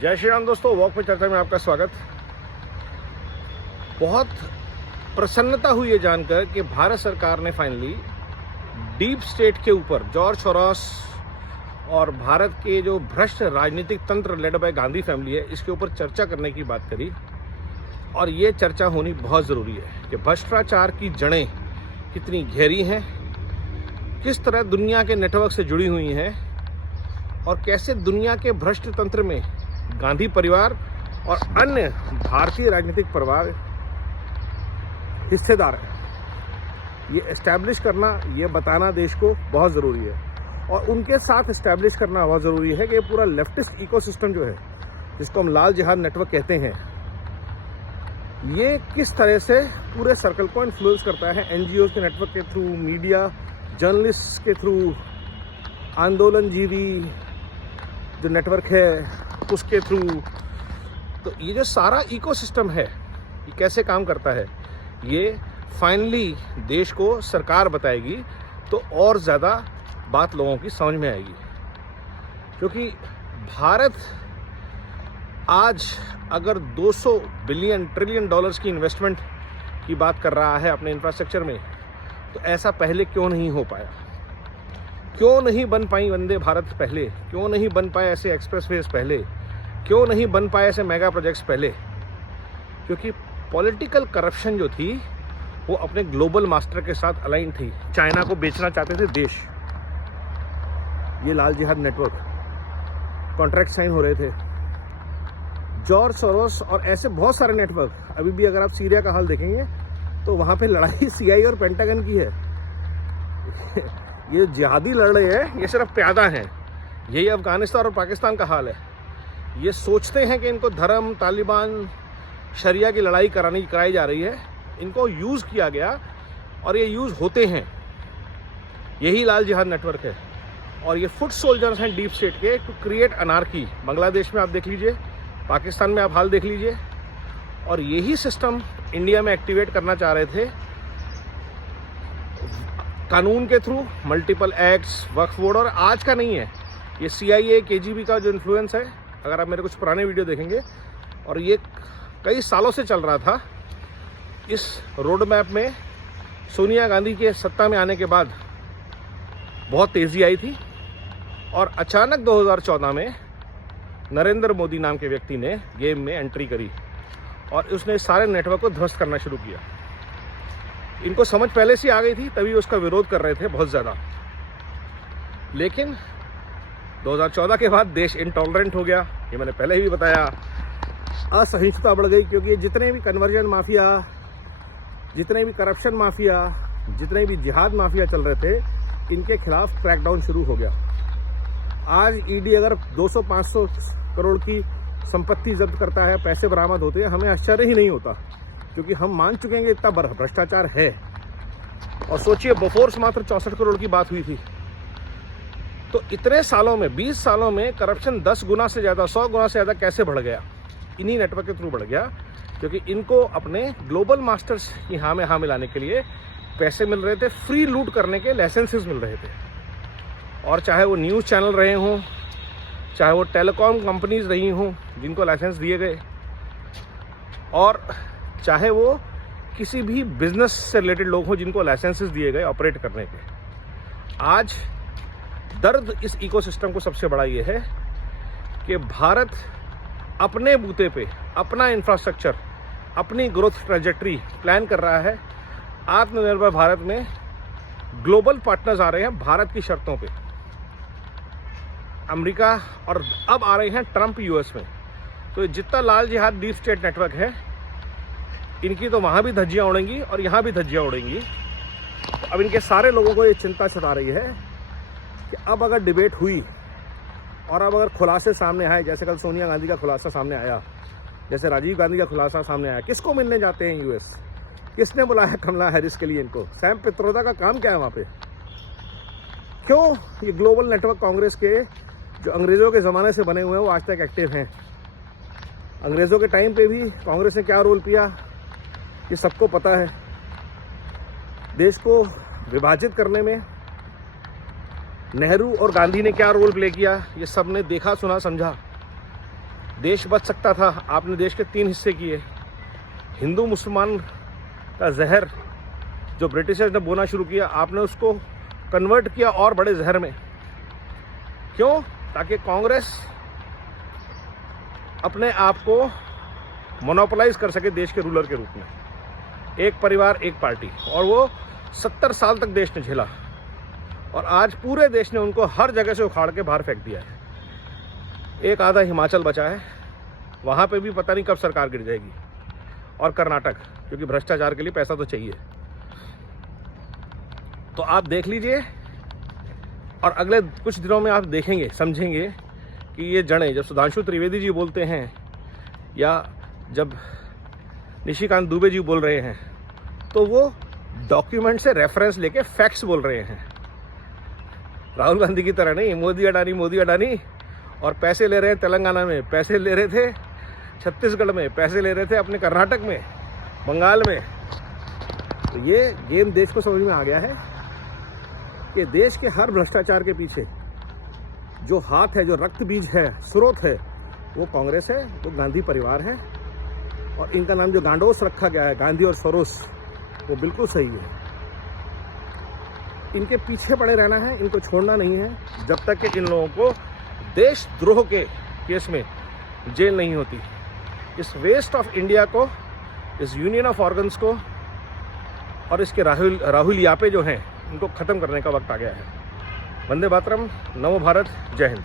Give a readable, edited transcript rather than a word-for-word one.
जय श्री राम दोस्तों, वॉक पे चर्चा में आपका स्वागत। बहुत प्रसन्नता हुई है जानकर कि भारत सरकार ने फाइनली डीप स्टेट के ऊपर जॉर्ज सोरोस और भारत के जो भ्रष्ट राजनीतिक तंत्र लेड बाय गांधी फैमिली है, इसके ऊपर चर्चा करने की बात करी। और ये चर्चा होनी बहुत ज़रूरी है कि भ्रष्टाचार की जड़ें कितनी गहरी हैं, किस तरह दुनिया के नेटवर्क से जुड़ी हुई हैं और कैसे दुनिया के भ्रष्ट तंत्र में गांधी परिवार और अन्य भारतीय राजनीतिक परिवार हिस्सेदार हैं। ये एस्टैब्लिश करना, ये बताना देश को बहुत ज़रूरी है। और उनके साथ एस्टैब्लिश करना बहुत ज़रूरी है कि ये पूरा लेफ्टिस्ट इकोसिस्टम जो है, जिसको हम लाल जिहाद नेटवर्क कहते हैं, ये किस तरह से पूरे सर्कल को इन्फ्लुएंस करता है। एनजीओ के नेटवर्क के थ्रू, मीडिया, जर्नलिस्ट के थ्रू, आंदोलनजीवी जो नेटवर्क है उसके थ्रू। तो ये जो सारा इकोसिस्टम है, ये कैसे काम करता है, ये फाइनली देश को सरकार बताएगी तो और ज़्यादा बात लोगों की समझ में आएगी। क्योंकि भारत आज अगर 200 बिलियन ट्रिलियन डॉलर्स की इन्वेस्टमेंट की बात कर रहा है अपने इंफ्रास्ट्रक्चर में, तो ऐसा पहले क्यों नहीं हो पाया? क्यों नहीं बन पाई वंदे भारत पहले? क्यों नहीं बन पाए ऐसे एक्सप्रेसवेज पहले? क्यों नहीं बन पाए ऐसे मेगा प्रोजेक्ट्स पहले? क्योंकि पॉलिटिकल करप्शन जो थी वो अपने ग्लोबल मास्टर के साथ अलाइन थी। चाइना को बेचना चाहते थे देश। ये लाल जिहाद नेटवर्क, कॉन्ट्रैक्ट साइन हो रहे थे। जॉर्ज सोरोस और ऐसे बहुत सारे नेटवर्क। अभी भी अगर आप सीरिया का हाल देखेंगे तो वहाँ पे लड़ाई सीआई और पेंटागन की है। ये जिहादी लड़ रहे हैं, ये सिर्फ प्यादा हैं। यही अफगानिस्तान और पाकिस्तान का हाल है। ये सोचते हैं कि इनको धर्म, तालिबान, शरिया की लड़ाई कराई जा रही है। इनको यूज़ किया गया और ये यूज़ होते हैं। यही लाल जिहाद नेटवर्क है। और ये फुट सोल्जर्स हैं डीप स्टेट के टू क्रिएट अनार्की। बांग्लादेश में आप देख लीजिए, पाकिस्तान में आप हाल देख लीजिए। और यही सिस्टम इंडिया में एक्टिवेट करना चाह रहे थे कानून के थ्रू, मल्टीपल एक्ट्स, वक्फ बोर्ड। और आज का नहीं है ये, CIA, KGB का जो इन्फ्लुएंस है। अगर आप मेरे कुछ पुराने वीडियो देखेंगे, और ये कई सालों से चल रहा था। इस रोड मैप में सोनिया गांधी के सत्ता में आने के बाद बहुत तेज़ी आई थी और अचानक 2014 में नरेंद्र मोदी नाम के व्यक्ति ने गेम में एंट्री करी और उसने सारे नेटवर्क को ध्वस्त करना शुरू किया। इनको समझ पहले से आ गई थी, तभी उसका विरोध कर रहे थे बहुत ज़्यादा। लेकिन 2014 के बाद देश इंटॉलरेंट हो गया, ये मैंने पहले भी बताया। असहिष्णुता बढ़ गई क्योंकि जितने भी कन्वर्जन माफिया, जितने भी करप्शन माफिया, जितने भी जिहाद माफिया चल रहे थे, इनके खिलाफ क्रैकडाउन शुरू हो गया। आज ईडी अगर 200-500 करोड़ की संपत्ति जब्त करता है, पैसे बरामद होते हैं, हमें आश्चर्य ही नहीं होता, क्योंकि हम मान चुके हैं कि इतना भ्रष्टाचार है। और सोचिए, बोफोर्स मात्र 64 करोड़ की बात हुई थी। तो इतने सालों में, 20 सालों में करप्शन 10 गुना से ज़्यादा, 100 गुना से ज़्यादा कैसे बढ़ गया? इन्हीं नेटवर्क के थ्रू बढ़ गया, क्योंकि इनको अपने ग्लोबल मास्टर्स की हाँ में हाँ मिलाने के लिए पैसे मिल रहे थे, फ्री लूट करने के लाइसेंसेस मिल रहे थे। और चाहे वो न्यूज़ चैनल रहे हों, चाहे वो टेलीकॉम कंपनीज रही हों जिनको लाइसेंस दिए गए, और चाहे वो किसी भी बिजनेस से रिलेटेड लोग हों जिनको लाइसेंसेस दिए गए ऑपरेट करने के। आज दर्द इस इकोसिस्टम को सबसे बड़ा ये है कि भारत अपने बूते पे अपना इंफ्रास्ट्रक्चर, अपनी ग्रोथ ट्रैजेक्टरी प्लान कर रहा है। आत्मनिर्भर भारत में ग्लोबल पार्टनर्स आ रहे हैं भारत की शर्तों पे, अमेरिका, और अब आ रहे हैं ट्रंप US में। तो जितना लाल जिहाद डीप स्टेट नेटवर्क है, इनकी तो वहाँ भी धज्जियाँ उड़ेंगी और यहाँ भी धज्जियाँ उड़ेंगी। तो अब इनके सारे लोगों को ये चिंता सता रही है कि अब अगर डिबेट हुई और अब अगर खुलासे सामने आए, जैसे कल सोनिया गांधी का खुलासा सामने आया, जैसे राजीव गांधी का खुलासा सामने आया, किसको मिलने जाते हैं US? किसने बुलाया कमला हैरिस के लिए इनको? सैम पित्रोदा का काम क्या है वहाँ पे? क्यों ये ग्लोबल नेटवर्क कांग्रेस के जो अंग्रेज़ों के ज़माने से बने हुए हैं वो आज तक एक्टिव हैं? अंग्रेज़ों के टाइम पे भी कांग्रेस ने क्या रोल किया ये सबको पता है। देश को विभाजित करने में नेहरू और गांधी ने क्या रोल प्ले किया ये सब ने देखा, सुना, समझा। देश बच सकता था, आपने देश के 3 हिस्से किए। हिंदू मुसलमान का जहर जो ब्रिटिशर्स ने बोना शुरू किया, आपने उसको कन्वर्ट किया और बड़े जहर में। क्यों? ताकि कांग्रेस अपने आप को मोनोपोलाइज कर सके देश के रूलर के रूप में। एक परिवार एक पार्टी, और वो 70 साल तक देश ने झेला, और आज पूरे देश ने उनको हर जगह से उखाड़ के बाहर फेंक दिया है। एक आधा हिमाचल बचा है, वहाँ पे भी पता नहीं कब सरकार गिर जाएगी, और कर्नाटक, क्योंकि भ्रष्टाचार के लिए पैसा तो चाहिए। तो आप देख लीजिए, और अगले कुछ दिनों में आप देखेंगे, समझेंगे कि ये जड़ें, जब सुधांशु त्रिवेदी जी बोलते हैं या जब निशिकांत दुबे जी बोल रहे हैं, तो वो डॉक्यूमेंट से रेफरेंस लेके फैक्ट्स बोल रहे हैं। राहुल गांधी की तरह नहीं, मोदी अडानी और पैसे ले रहे हैं तेलंगाना में, पैसे ले रहे थे छत्तीसगढ़ में, पैसे ले रहे थे अपने कर्नाटक में, बंगाल में। तो ये गेम देश को समझ में आ गया है कि देश के हर भ्रष्टाचार के पीछे जो हाथ है, जो रक्त बीज है, स्रोत है, वो कांग्रेस है, वो गांधी परिवार है। और इनका नाम जो गांडोस रखा गया है, गांधी और सोरोस, वो बिल्कुल सही है। इनके पीछे पड़े रहना है, इनको छोड़ना नहीं है, जब तक कि इन लोगों को देशद्रोह के केस में जेल नहीं होती। इस वेस्ट ऑफ इंडिया को, इस यूनियन ऑफ ऑर्गन्स को, और इसके राहुल यापे जो हैं, उनको ख़त्म करने का वक्त आ गया है। वंदे मातरम, नमो भारत, जय हिंद।